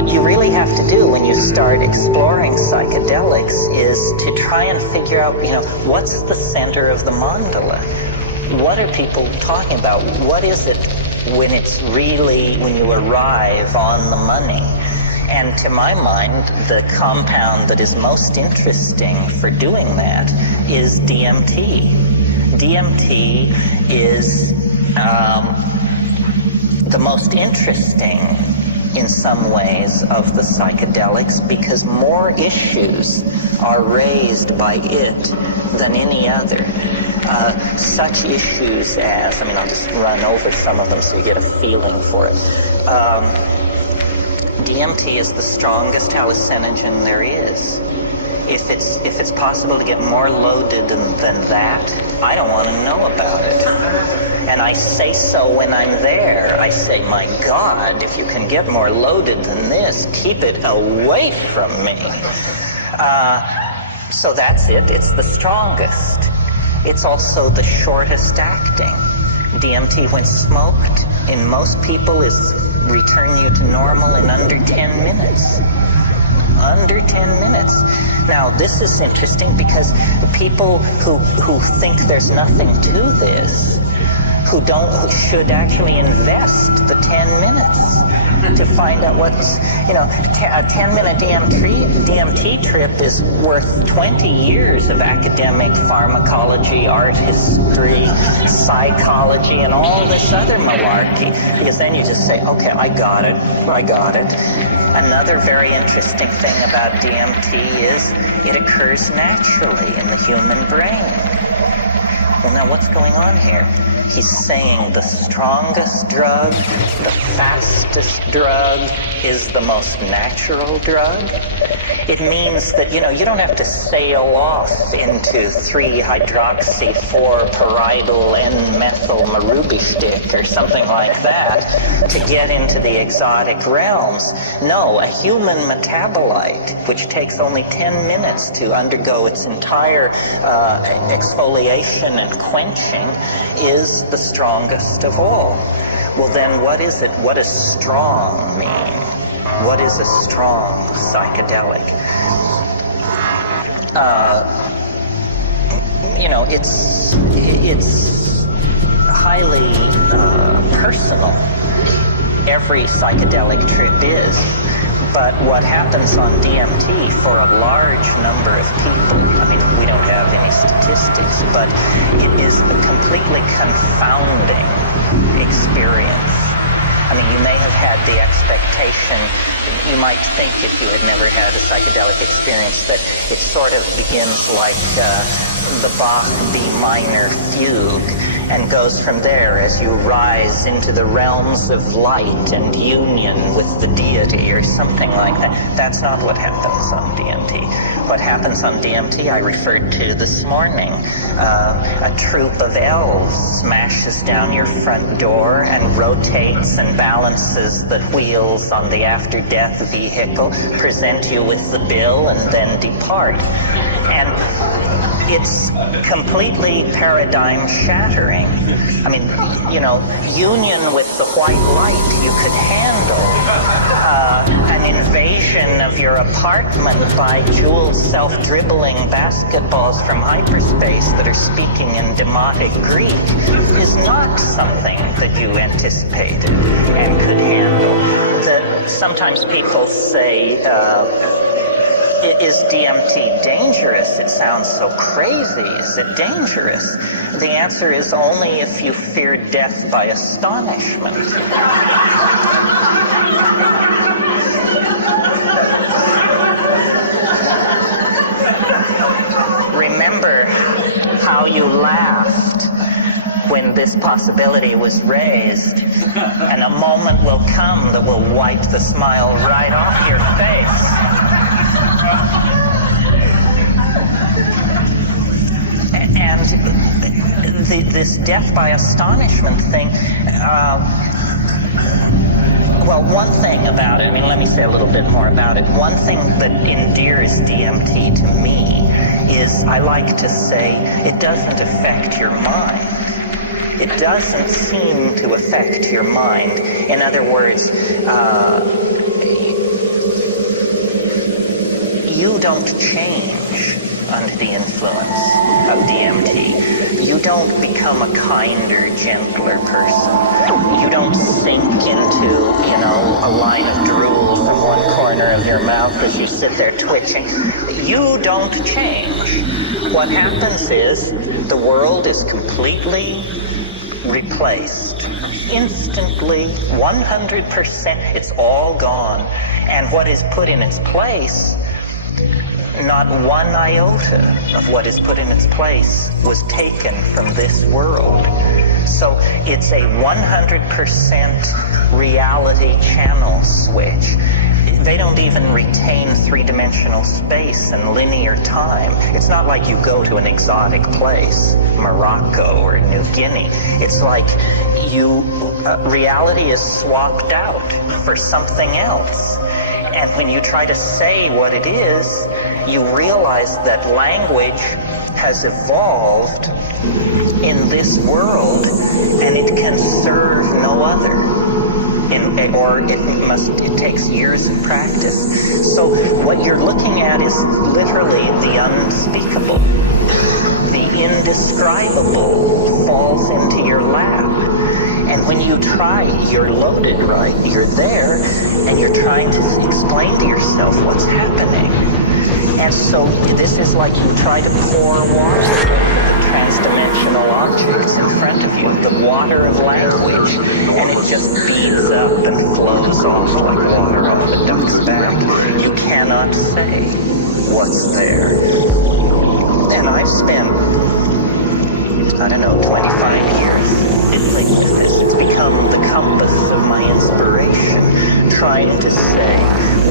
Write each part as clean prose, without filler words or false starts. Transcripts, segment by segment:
what you really have to do when you start exploring psychedelics is to try and figure out, what's the center of the mandala? What are people talking about? What is it when you arrive on the money? And to my mind, the compound that is most interesting for doing that is DMT. DMT is the most interesting in some ways of the psychedelics because more issues are raised by it than any other. Such issues as, I'll just run over some of them so you get a feeling for it. DMT is the strongest hallucinogen there is. If it's possible to get more loaded than that, I don't want to know about it. And I say so when I'm there. I say, my God, if you can get more loaded than this, keep it away from me. So that's it. It's the strongest. It's also the shortest acting. DMT, when smoked, in most people return you to normal in under 10 minutes. Under 10 minutes. Now, this is interesting because the people who think there's nothing to this, who should actually invest the 10 minutes to find out what's, a 10-minute DMT trip is worth 20 years of academic pharmacology, art history, psychology, and all this other malarkey. Because then you just say, okay, I got it. Another very interesting thing about DMT is it occurs naturally in the human brain. Well, now what's going on here? He's saying the strongest drug, the fastest drug, is the most natural drug. It means that, you don't have to sail off into 3-hydroxy-4-pyridyl N-methyl marubishtik or something like that to get into the exotic realms. No, a human metabolite, which takes only 10 minutes to undergo its entire exfoliation and quenching, is the strongest of all. Well, then what is it? What does strong mean? What is a strong psychedelic? It's highly personal. Every psychedelic trip is. But what happens on DMT for a large number of people, we don't have any statistics, but it is a completely confounding experience. You may have had the expectation, you might think if you had never had a psychedelic experience, that it sort of begins like the Bach B minor fugue, and goes from there as you rise into the realms of light and union with the deity or something like that. That's not what happens on DMT. What happens on DMT I referred to this morning. A troop of elves smashes down your front door and rotates and balances the wheels on the after-death vehicle, present you with the bill, and then depart. And it's completely paradigm shattering. Union with the white light you could handle. An invasion of your apartment by jewel self-dribbling basketballs from hyperspace that are speaking in demotic Greek is not something that you anticipated and could handle. Sometimes people say, is DMT dangerous? It sounds so crazy. Is it dangerous? The answer is only if you fear death by astonishment. Remember how you laughed when this possibility was raised, and a moment will come that will wipe the smile right off your face. And this death by astonishment thing, one thing about it, let me say a little bit more about it. One thing that endears DMT to me is I like to say it doesn't affect your mind. It doesn't seem to affect your mind. In other words, you don't change under the influence of DMT. You don't become a kinder, gentler person. You don't sink into, a line of drool from one corner of your mouth as you sit there twitching. You don't change. What happens is the world is completely replaced. Instantly, 100%, it's all gone. And what is put in its place, not one iota of what is put in its place was taken from this world. So it's a 100% reality channel switch. They don't even retain three-dimensional space and linear time. It's not like you go to an exotic place, Morocco or New Guinea. It's like reality is swapped out for something else. And when you try to say what it is, you realize that language has evolved in this world and it can serve no other. It takes years of practice. So what you're looking at is literally the unspeakable. The indescribable falls into your lap. And when you try, you're loaded, right? You're there, and you're trying to explain to yourself what's happening. And so this is like you try to pour water transdimensional objects in front of you, the water of language, and it just beads up and flows off like water off a duck's back. You cannot say what's there. And I've spent, 25 years fiddling with this. It's become the compass of my inspiration, trying to say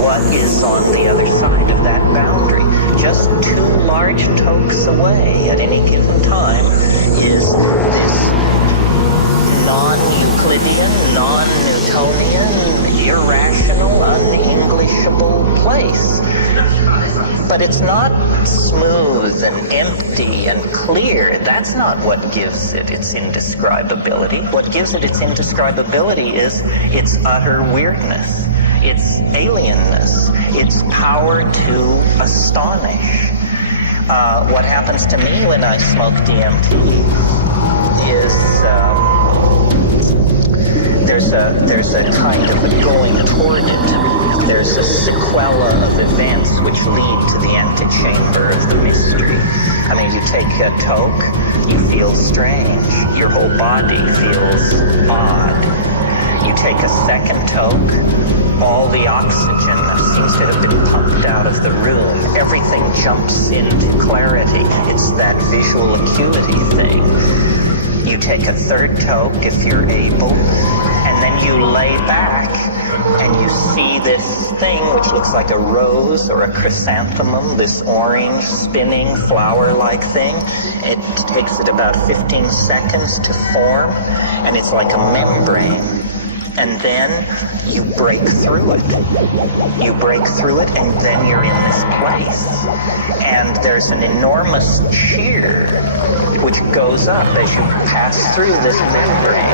what is on the other side of that boundary. Just 2 large tokes away at any given time is this non-Euclidean, non-Newtonian, irrational, un-Englishable place. But it's not smooth and empty and clear. That's not what gives it its indescribability. What gives it its indescribability is its utter weirdness, its alienness, its power to astonish. What happens to me when I smoke DMT is there's a kind of a going toward it. There's a sequela of events which lead to the antechamber of the mystery. I mean, you take a toke, you feel strange. Your whole body feels odd. You take a second toke, all the oxygen seems to have been pumped out of the room. Everything jumps into clarity. It's that visual acuity thing. You take a third toke if you're able, and then you lay back and you see this thing which looks like a rose or a chrysanthemum, this orange spinning flower-like thing. It takes it about 15 seconds to form, and it's like a membrane. And then you break through it. You break through it, and then you're in this place. And there's an enormous cheer which goes up as you pass through this membrane.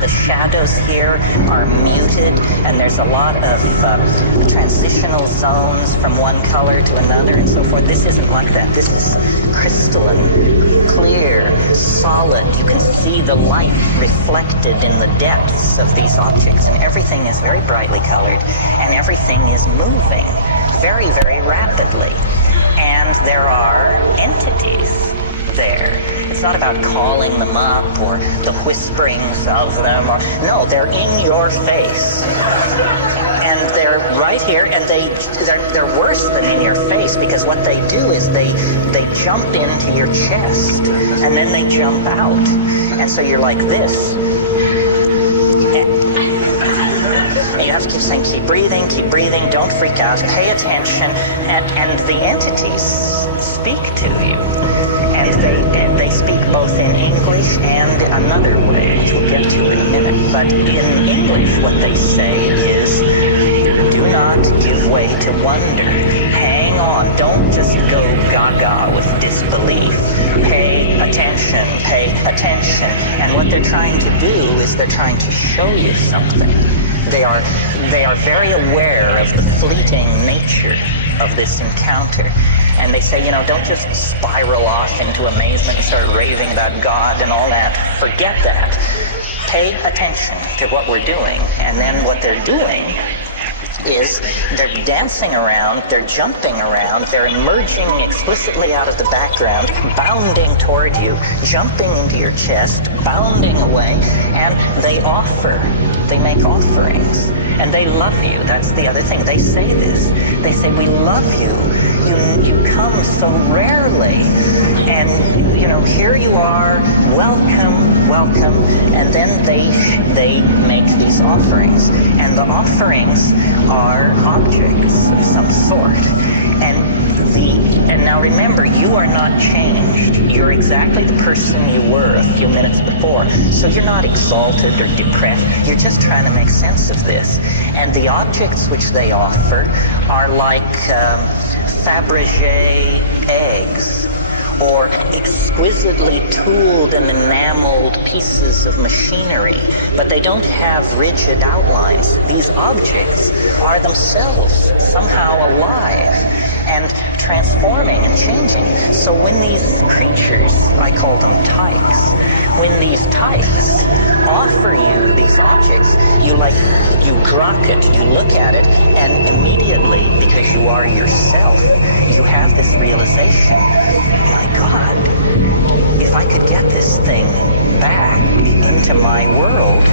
The shadows here are muted, and there's a lot of transitional zones from one color to another and so forth. This isn't like that. This is crystalline, clear, solid. You can see the light reflected in the depths of these objects, and everything is very brightly colored, and everything is moving very, very rapidly. And there are entities there. It's not about calling them up or the whisperings of them. No, they're in your face. And they're right here, and they're worse than in your face, because what they do is they jump into your chest, and then they jump out. And so you're like this. And you have to keep saying, keep breathing, don't freak out, pay attention, and the entities speak to you. And they speak both in English and another way, which we'll get to in a minute. But in English, what they say is, do not give way to wonder. Hang on. Don't just go gaga with disbelief. Pay attention. And what they're trying to do is they're trying to show you something. They are very aware of the fleeting nature of this encounter. And they say, don't just spiral off into amazement and start raving about God and all that. Forget that. Pay attention to what we're doing. And then what they're doing is they're dancing around, they're jumping around, they're emerging explicitly out of the background, bounding toward you, jumping into your chest, bounding away, and they make offerings. And they love you. That's the other thing. They say this. They say, we love you. You come so rarely. And, here you are. Welcome. And then they make these offerings. And the offerings are objects of some sort. And now remember, you are not changed. You're exactly the person you were a few minutes before. So you're not exalted or depressed. You're just trying to make sense of this. And the objects which they offer are like Fabergé eggs, or exquisitely tooled and enameled pieces of machinery, but they don't have rigid outlines. These objects are themselves somehow alive and transforming and changing. So when these creatures, I call them tykes, when these tykes offer you these objects, you grok it, you look at it, and immediately, because you are yourself, you have this realization, my God, if I could get this thing back into my world,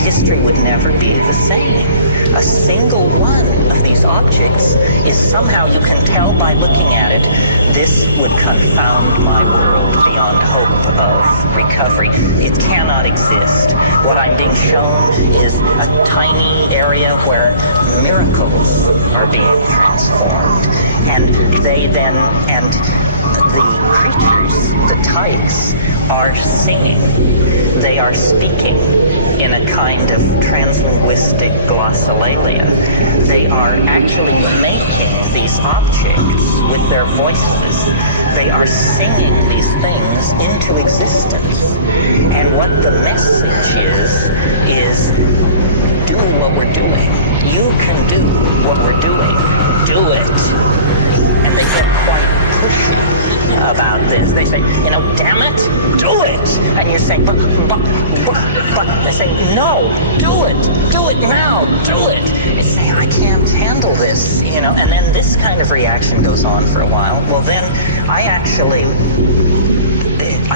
history would never be the same. A single one of these objects is somehow, you can tell by looking at it, this would confound my world beyond hope of recovery. It cannot exist. What I'm being shown is a tiny area where miracles are being transformed. And the creatures, the tykes, are singing. They are speaking in a kind of translinguistic glossolalia. They are actually making these objects with their voices. They are singing these things into existence. And what the message is do what we're doing. You can do what we're doing. Do it. And they get quite pushy about this. They say, damn it, do it. And you're saying, but they're saying, no, do it now, do it. You say, I can't handle this, and then this kind of reaction goes on for a while. Well, then I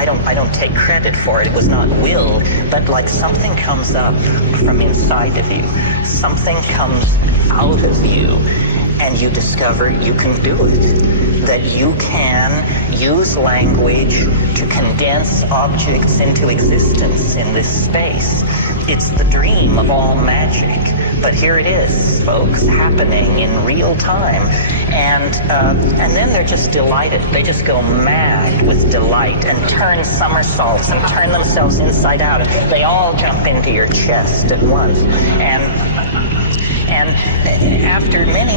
don't take credit for it. It was not will, but like something comes up from inside of you. Something comes out of you, and you discover you can do it. That you can use language to condense objects into existence in this space. It's the dream of all magic. But here it is, folks, happening in real time. And then they're just delighted. They just go mad with delight and turn somersaults and turn themselves inside out. And they all jump into your chest at once. And after many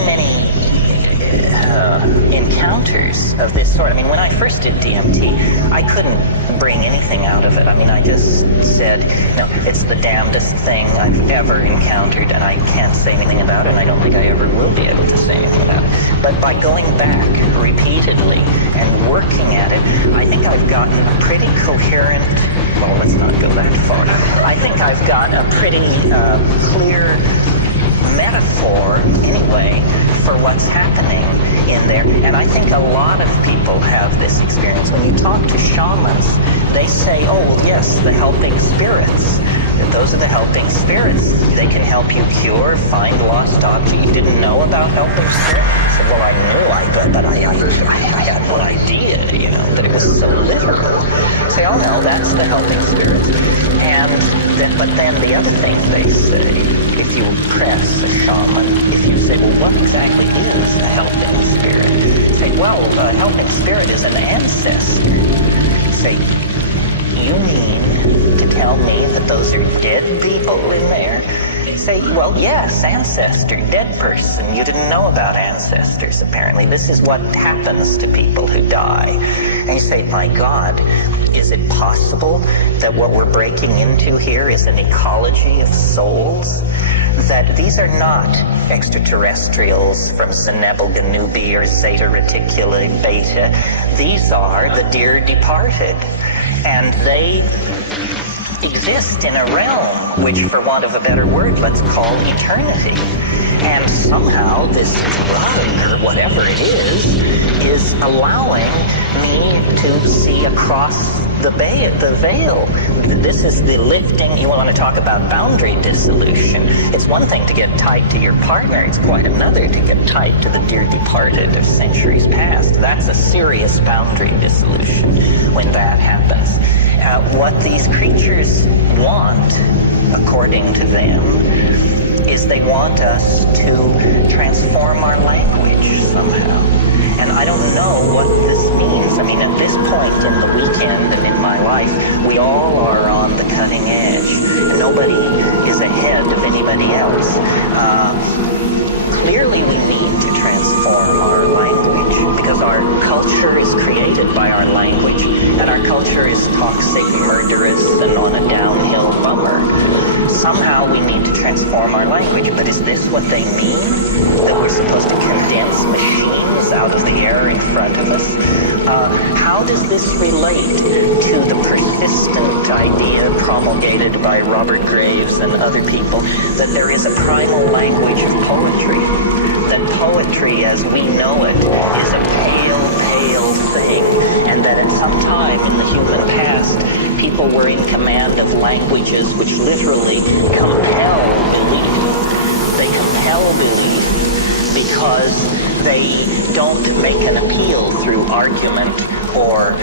encounters of this sort. I mean, when I first did DMT, I couldn't bring anything out of it. I mean, I just said, it's the damnedest thing I've ever encountered, and I can't say anything about it, and I don't think I ever will be able to say anything about it. But by going back repeatedly and working at it, I think I've gotten a pretty coherent, well, let's not go that far. I think I've got a pretty clear metaphor, anyway, for what's happening in there. And I think a lot of people have this experience. When you talk to shamans, they say, oh, well, yes, the helping spirits. Those are the helping spirits. They can help you cure, find lost objects. You didn't know about helping spirits? I said, well, I knew, but I had no idea, that it was so literal. Say, oh, no, that's the helping spirits. But then the other thing they say, if you press a shaman, if you say, well, what exactly is a helping spirit? Say, well, a helping spirit is an ancestor. Say, you mean to tell me that those are dead people in there? Say, well, yes, ancestor, dead person. You didn't know about ancestors, apparently. This is what happens to people who die. And you say, my God, is it possible that what we're breaking into here is an ecology of souls? That these are not extraterrestrials from Zenebel Ganubi or Zeta Reticuli Beta. These are the dear departed. And they exist in a realm which, for want of a better word, let's call eternity. And somehow this drug, or whatever it is allowing me to see across the veil. This is the lifting. You want to talk about boundary dissolution. It's one thing to get tied to your partner. It's quite another to get tied to the dear departed of centuries past. That's a serious boundary dissolution when that happens. What these creatures want, according to them, is they want us to transform our language somehow. And I don't know what this means. I mean, at this point in the weekend and in my life, we all are on the cutting edge. And nobody is ahead of anybody else. Clearly, we need to transform our language because our culture is created by our language, and our culture is toxic, murderous, and on a downhill bummer. Somehow we need to transform our language, but is this what they mean? That we're supposed to condense machines out of the air in front of us? How does this relate to the persistent idea promulgated by Robert Graves and other people that there is a primal language of poetry? That poetry as we know it is a pale, pale thing, and that at some time in the human past, people were in command of languages which literally compel belief. They compel belief because they don't make an appeal through argument or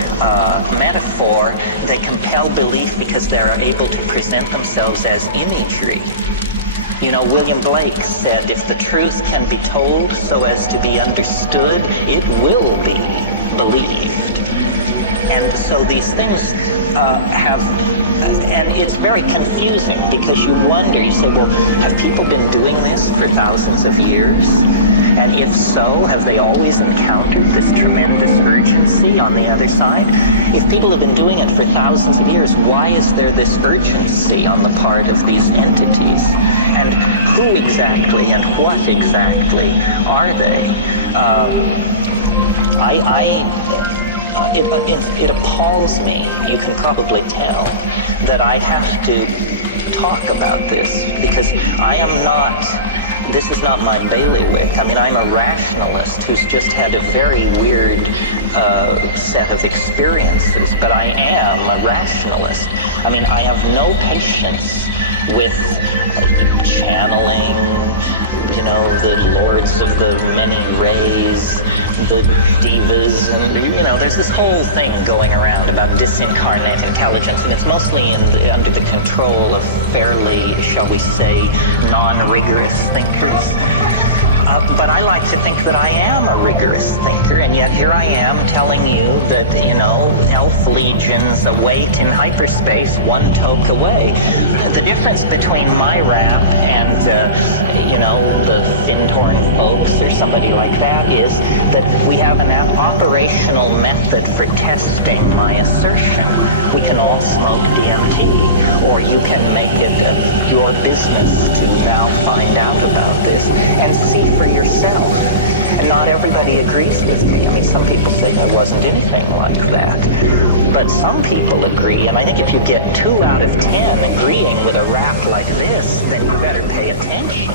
metaphor. They compel belief because they are able to present themselves as imagery. William Blake said, if the truth can be told so as to be understood, it will be believed. And so these things and it's very confusing because you wonder, you say, well, have people been doing this for thousands of years? And if so, have they always encountered this tremendous urgency on the other side? If people have been doing it for thousands of years, why is there this urgency on the part of these entities? And who exactly and what exactly are they? It appalls me, you can probably tell, that I have to talk about this because this is not my bailiwick. I mean, I'm a rationalist who's just had a very weird set of experiences, but I am a rationalist. I mean, I have no patience with channeling, the lords of the many rays, the divas, and there's this whole thing going around about disincarnate intelligence, and it's mostly under the control of fairly, shall we say, non-rigorous thinkers. But I like to think that I am a rigorous thinker, and yet here I am telling you that, elf legions await in hyperspace one toke away. The difference between my rap and the Findhorn folks or somebody like that, is that we have an operational method for testing my assertion. We can all smoke DMT, or you can make it your business to now find out about this and see for yourself. And not everybody agrees with me. I mean, some people say there wasn't anything like that. But some people agree, and I think if you get 2 out of 10 agreeing with a rap like this, then you better pay attention.